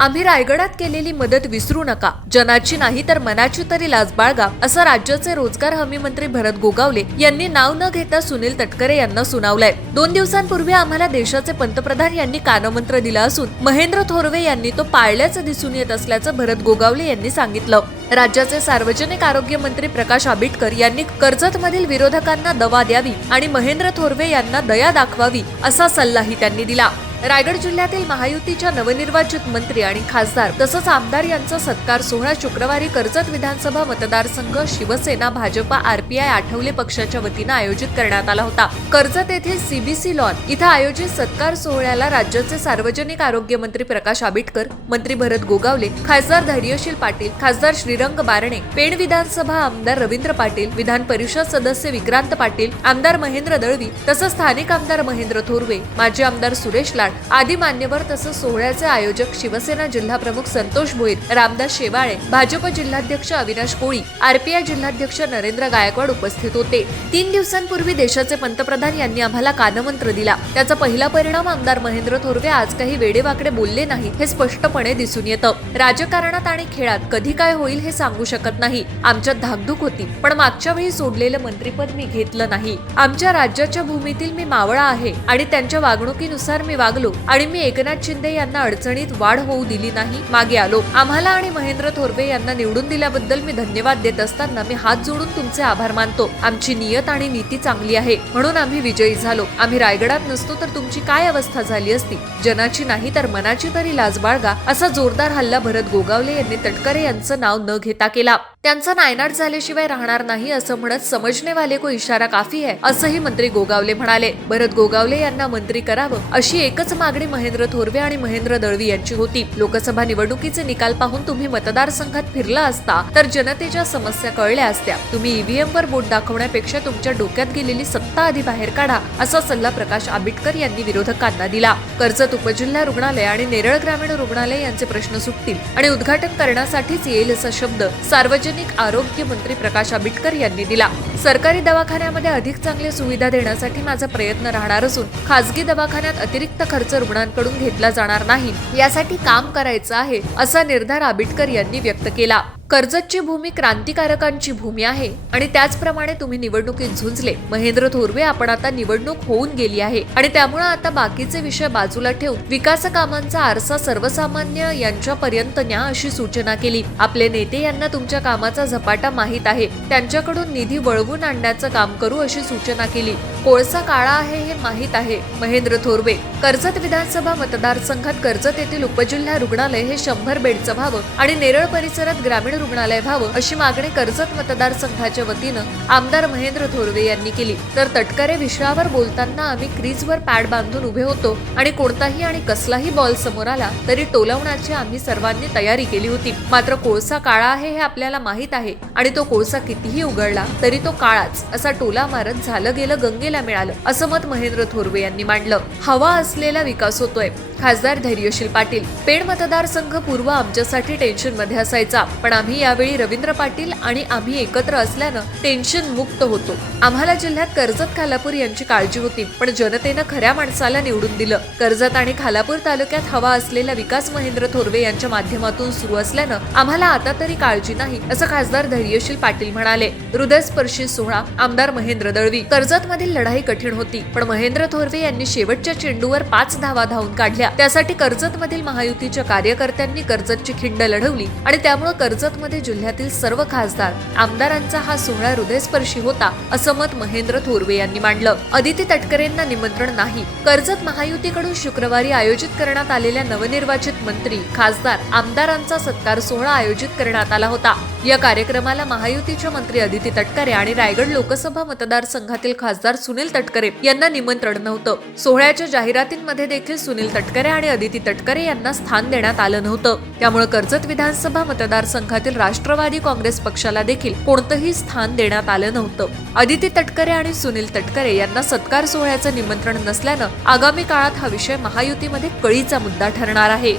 आम्ही रायगडात केलेली मदत विसरू नका. जनाची नाही तर मनाची तरी लाज बाळगा असं राज्याचे रोजगार हमी मंत्री भरत गोगावले यांनी नाव न घेता सुनील तटकरे यांना सुनावलंय. दोन दिवसांपूर्वी आम्हाला देशाचे पंतप्रधान यांनी कानमंत्र दिला असून महेंद्र थोरवे यांनी तो पाळल्याचं दिसून येत असल्याचं भरत गोगावले यांनी सांगितलं. राज्याचे सार्वजनिक आरोग्य मंत्री प्रकाश आंबेडकर यांनी कर्जत मधील विरोधकांना दवा द्यावी आणि महेंद्र थोरवे यांना दया दाखवावी असा सल्लाही त्यांनी दिला. रायगड जिल्ह्यातील महायुतीच्या नवनिर्वाचित मंत्री आणि खासदार तसंच आमदार यांचा सत्कार सोहळा शुक्रवारी कर्जत विधानसभा मतदारसंघ शिवसेना भाजपा आरपीआय आठवले पक्षाच्या वतीनं आयोजित करण्यात आला होता. कर्जत येथील सीबीसी लॉन इथं आयोजित सत्कार सोहळ्याला राज्याचे सार्वजनिक आरोग्य मंत्री प्रकाश आंबेडकर मंत्री भरत गोगावले खासदार धैर्यशील पाटील खासदार श्रीरंग बारणे पेण विधानसभा आमदार रवींद्र पाटील विधान परिषद सदस्य विक्रांत पाटील आमदार महेंद्र दळवी तसंच स्थानिक आमदार महेंद्र थोरवे माजी आमदार सुरेश लाड आदी मान्यवर तसंच सोहळ्याचे आयोजक शिवसेना जिल्हा प्रमुख संतोष भोईर रामदास शेवाळे भाजप जिल्हाध्यक्ष अविनाश कोळी आरपीआय जिल्हाध्यक्ष नरेंद्र गायकवाड उपस्थित होते. तीन दिवसांपूर्वी देशाचे पंतप्रधान यांनी आम्हाला कानमंत्र दिला. त्याचा पहिला परिणाम आमदार महेंद्र थोरवे आज काही वेडेवाकडे बोलले नाही हे स्पष्टपणे दिसून येतं. राजकारणात आणि खेळात कधी काय होईल हे सांगू शकत नाही. आमच्यात धाकधूक होती पण मागच्या वेळी सोडलेलं मंत्रीपद मी घेतलं नाही. आमच्या राज्याच्या भूमीतील मी मावळा आहे आणि त्यांच्या वागणुकीनुसार मी वाग लागलो आणि मी एकनाथ शिंदे यांना अडचणीत वाढ होऊ दिली नाही मागे आलो. आम्हाला आणि महेंद्र थोरवे यांना निवडून दिल्याबद्दल मी धन्यवाद देत असताना मी हात जोडून तुमचे आभार मानतो. आमची नियत आणि नीती चांगली आहे. म्हणून आम्ही विजयी झालो. आम्ही रायगडात नसतो तर तुमची काय अवस्था झाली असती? जनाची नाही तर मनाची तरी लाज बाळगा असा जोरदार हल्ला भरत गोगावले यांनी तटकरे यांचं नाव न घेता केला. त्यांचा नायनाट झाल्याशिवाय राहणार नाही असं म्हणत समजणे वाले को इशारा काफी आहे असंही मंत्री गोगावले म्हणाले. भरत गोगावले यांना मंत्री करावं अशी एकच मागणी महेंद्र थोरवे आणि महेंद्र दळवी यांची होती. लोकसभा निवडणुकीचे निकाल पाहून तुम्ही मतदारसंघात फिरला असता तर जनतेच्या समस्या कळल्या असत्या. तुम्ही ईव्हीएम वर बोट दाखवण्यापेक्षा तुमच्या डोक्यात गेलेली सत्ता आधी बाहेर काढा असा सल्ला प्रकाश आंबेडकर यांनी विरोधकांना दिला. कर्जत उपजिल्हा रुग्णालय आणि नेरळ ग्रामीण रुग्णालय यांचे प्रश्न सुटतील आणि उद्घाटन करण्यासाठीच येईल असा शब्द सार्वजनिक आरोग्य मंत्री प्रकाश आंबेडकर यांनी दिला. सरकारी दवाखान्यामध्ये अधिक चांगल्या सुविधा देण्यासाठी माझा प्रयत्न राहणार असून खासगी दवाखान्यात अतिरिक्त खर्च रुग्णांकडून घेतला जाणार नाही. यासाठी काम करायचं आहे असा निर्धार आबिटकर यांनी व्यक्त केला. कर्जतची भूमी क्रांतिकारकांची भूमी आहे आणि त्याचप्रमाणे तुम्ही निवडणुकीत झुंजले. महेंद्र थोरवे आपण आता निवडणूक होऊन गेली आहे. आणि त्यामुळे आता बाकीचे विषय बाजूला ठेवून विकास कामांचा आरसा सर्वसामान्य यांच्यापर्यंत न्या अशी सूचना केली. आपले नेते यांना तुमच्या कामाचा झपाटा माहीत आहे. त्यांच्याकडून निधी वळवून आणण्याचं काम करू अशी सूचना केली. कोळसा काळा आहे हे माहीत आहे. महेंद्र थोरवे कर्जत विधानसभा मतदारसंघात कर्जत येथील उपजिल्हा रुग्णालय हे शंभर बेडचं व्हावं आणि नेरळ परिसरात ग्रामीण रुग्णालय व्हावं अशी मागणी कर्जत मतदारसंघाच्या वतीनं आमदार महेंद्र थोरवे यांनी केली. तर तटकरे विषयावर बोलताना आम्ही क्रीजवर पॅड बांधून उभे होतो आणि कोणताही आणि कसलाही बॉल समोर आला तरी टोलवण्याची आम्ही सर्वांनी तयारी केली होती. मात्र कोळसा काळा आहे हे आपल्याला माहीत आहे आणि तो कोळसा कितीही उघडला तरी तो काळाच असा टोला मारत झालं गेलं गंगेला मिळालं. असं मत महेंद्र थोरवे यांनी मांडलं. हवा असलेला विकास होतोय. खासदार धैर्यशील पाटील. पेण मतदारसंघ पूर्व आमच्यासाठी टेन्शनमध्ये असायचा. पण आम्ही यावेळी रवींद्र पाटील आणि आम्ही एकत्र असल्यानं टेन्शन मुक्त होतो. आम्हाला जिल्ह्यात कर्जत खालापूर यांची काळजी होती. पण जनतेनं खऱ्या माणसाला निवडून दिलं. कर्जत आणि खालापूर तालुक्यात हवा असलेला विकास महेंद्र थोरवे यांच्या माध्यमातून सुरू असल्यानं आम्हाला आता तरी काळजी नाही असं खासदार धैर्यशील पाटील म्हणाले. हृदयस्पर्शी सोहळा आमदार महेंद्र दळवी. कर्जत मधील लढाई कठीण होती. पण महेंद्र थोरवे यांनी शेवटच्या चेंडूवर पाच धावा धावून काढल्या. त्यासाठी कर्जत मधील महायुतीच्या कार्यकर्त्यांनी कर्जतची खिंड लढवली आणि त्यामुळे कर्जत मध्ये जिल्ह्यातील सर्व खासदार आमदारांचा हा सोहळा हृदयस्पर्शी होता असं मत महेंद्र थोरवे यांनी मांडलं. अदिती तटकरेंना निमंत्रण नाही. कर्जत महायुतीकडून शुक्रवारी आयोजित करण्यात आलेल्या नवनिर्वाचित मंत्री खासदार आमदारांचा सत्कार सोहळा आयोजित करण्यात आला होता. या कार्यक्रमाला महायुतीच्या मंत्री अदिती तटकरे आणि रायगड लोकसभा मतदारसंघातील खासदार सुनील तटकरे यांना निमंत्रण नव्हतं. सोहळ्याच्या जाहिरातींमध्ये देखील सुनील तटकरे आणि अदिती तटकरे यांना स्थान देण्यात आलं नव्हतं. त्यामुळे कर्जत विधानसभा मतदारसंघातील राष्ट्रवादी काँग्रेस पक्षाला देखील कोणतंही स्थान देण्यात आलं नव्हतं. अदिती तटकरे आणि सुनील तटकरे यांना सत्कार सोहळ्याचं निमंत्रण नसल्यानं आगामी काळात हा विषय महायुतीमध्ये कळीचा मुद्दा ठरणार आहे.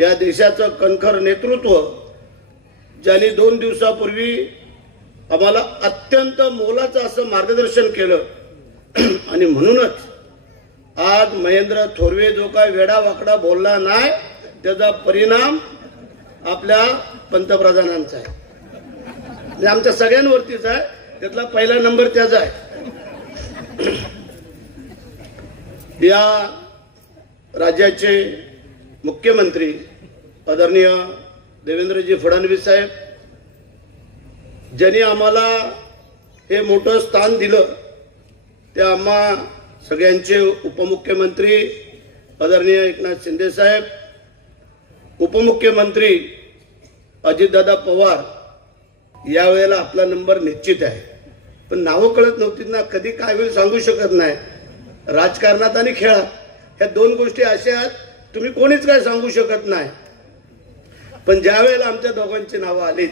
या देशाचं कणखर नेतृत्व ज्यांनी दोन दिवसापूर्वी आम्हाला अत्यंत मोलाचं असं मार्गदर्शन केलं. आणि म्हणूनच आज महेंद्र थोरवे जो काय वेडा वाकडा बोलला नाही त्याचा परिणाम आपल्या पंतप्रधानांचा आहे. म्हणजे आमच्या सगळ्यांवरतीच आहे. त्यातला पहिला नंबर त्याचा आहे. या राज्याचे मुख्यमंत्री आदरणीय देवेंद्रजी फडणवीस साहेब ज्यांनी आम्हाला हे मोठं स्थान दिलं ते आम्हा सगळ्यांचे उपमुख्यमंत्री आदरणीय एकनाथ शिंदे साहेब उपमुख्यमंत्री अजितदादा पवार यावेळेला आपला नंबर निश्चित आहे. पण नावं कळत नव्हती ना कधी काय होईल सांगू शकत नाही. राजकारणात आणि खेळात ह्या दोन गोष्टी अशा आहेत तुम्ही कोणीच काय सांगू शकत नाही. पण ज्या वेळेला आमच्या दोघांची नावं आलीत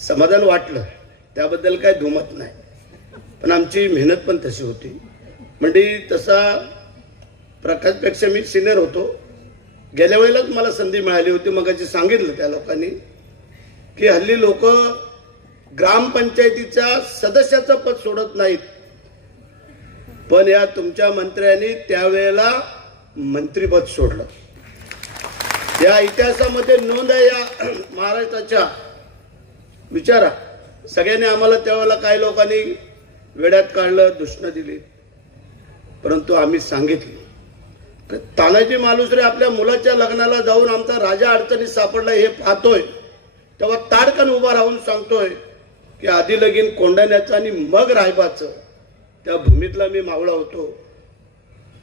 समाधान वाटलं त्याबद्दल काय धुमत नाही. पण आमची मेहनत पण तशी होती. म्हणजे तसा प्रकाशपेक्षा मी सिनियर होतो. गेल्या वेळेलाच मला संधी मिळाली होती मगाची सांगितलं त्या लोकांनी की हल्ली लोक ग्रामपंचायतीच्या सदस्याचं पद सोडत नाहीत. पण या तुमच्या मंत्र्यांनी त्यावेळेला मंत्रीपद सोडलं. या इतिहासामध्ये नोंद आहे या महाराष्ट्राच्या. विचारा. सगळ्यांनी आम्हाला त्यावेळेला काही लोकांनी वेड्यात काढलं दुष्ण दिली. परंतु आम्ही सांगितले. तानाजी मालुसरे आपल्या मुलाच्या लग्नाला जाऊन आमचा राजा अडचणीत सापडला हे पाहतोय. तेव्हा ताडकन उभा राहून सांगतोय की आधी लगीन कोंडाण्याचं आणि मग रायबाचं. त्या भूमीतला मी मावळा होतो.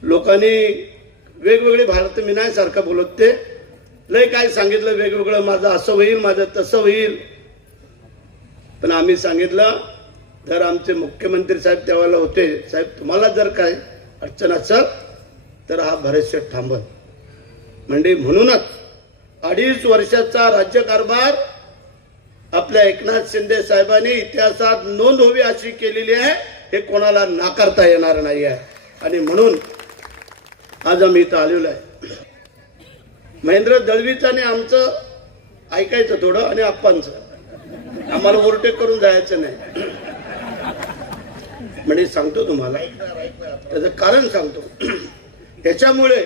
लोकांनी वेगवेगळे भारत मी नाही सारखं बोलत ते लय काय सांगितलं वेगवेगळं माझं असं होईल माझं तसं होईल. पण आम्ही सांगितलं जर आमचे मुख्यमंत्री साहेब त्यावेळेला होते साहेब तुम्हाला जर काय अडचण असेल तर हा भरतशेठ थांबल. म्हणजे म्हणूनच अडीच वर्षाचा राज्यकारभार आपल्या एकनाथ शिंदे साहेबांनी इतिहासात नोंद होवी अशी केलेली आहे हे कोणाला नाकारता येणार नाही आहे आणि म्हणून आज आम्ही इथं आलेलो आहे. महेंद्र दळवीचं आणि आमचं ऐकायचं थोडं आणि आप्पांचं. आम्हाला ओव्हरटेक करून जायचं नाही. म्हणजे सांगतो तुम्हाला. त्याचं कारण सांगतो. ह्याच्यामुळे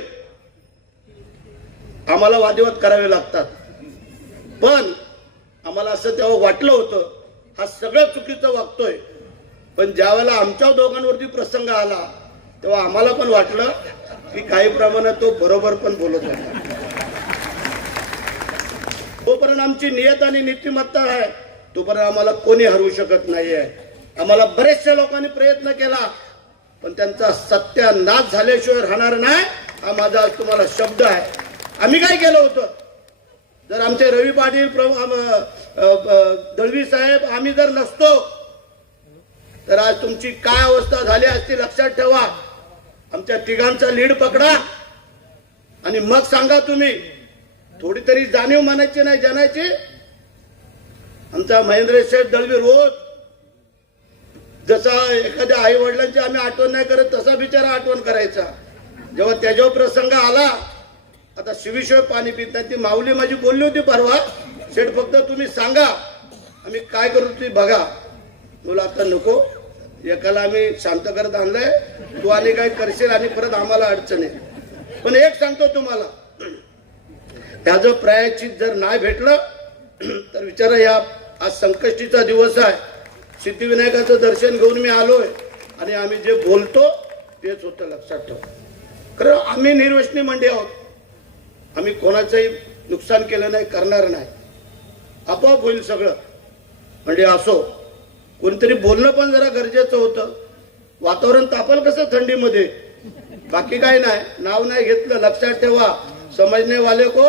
आम्हाला वादविवाद करावे लागतात. पण आम्हाला असं तेव्हा वाटलं होतं हा सगळं चुकीचं वागतोय. पण ज्या वेळेला आमच्या दोघांवरती प्रसंग आला तेव्हा आम्हाला पण वाटलं की काही प्रमाणात तो बरोबर पण बोलत होता. तोपर्यंत आमची नियत आणि नीतिमत्ता आहे. तोपर्यंत आम्हाला कोणी हरवू शकत नाही आहे आम्हाला बरेचशा लोकांनी प्रयत्न केला पण त्यांचा सत्यानाश झाल्याशिवाय राहणार नाही. हा माझा आज तुम्हाला शब्द आहे. आम्ही काय केलं होतं? जर आमचे रवी पाटील प्रभू दळवी साहेब आम्ही जर नसतो तर आज तुमची काय अवस्था झाली असती लक्षात ठेवा. आमच्या तिघांचा लीड पकडा. आणि मग सांगा तुम्ही थोडी तरी जाणीव मानायची नाही जाणायची. आमचा महेंद्र शेठ दळवी रोज जसा एखाद्या आई वडिलांची आम्ही आठवण नाही करत तसा बिचारा आठवण करायचा. जेव्हा त्याच्यावर प्रसंग आला आता शिवीशिवाय पाणी पित नाही. ती माऊली माझी बोलली होती परवा शेठ फक्त तुम्ही सांगा आम्ही काय करू तुम्ही बघा. बोला आता नको. एकाला आम्ही शांत करत आणलंय. तू आणि काय करशील आणि परत आम्हाला अडचण आहे. पण एक सांगतो तुम्हाला त्याचं प्रायचित जर नाही भेटलं तर विचारा या आज संकष्टीचा दिवस आहे. सिद्धिविनायकाचं दर्शन घेऊन मी आलोय आणि आम्ही जे बोलतो तेच होतं लक्षात ठेव. खरं आम्ही निर्वशनी मंडी आहोत. आम्ही कोणाचंही नुकसान केलं नाही करणार नाही. आपोआप होईल सगळं. म्हणजे असो कोणतरी बोलणं पण जरा गरजेचं होतं. वातावरण तापल कसं थंडीमध्ये? बाकी काय नाही. नाव नाही घेतलं लक्षात ठेवा. समजणेवाले को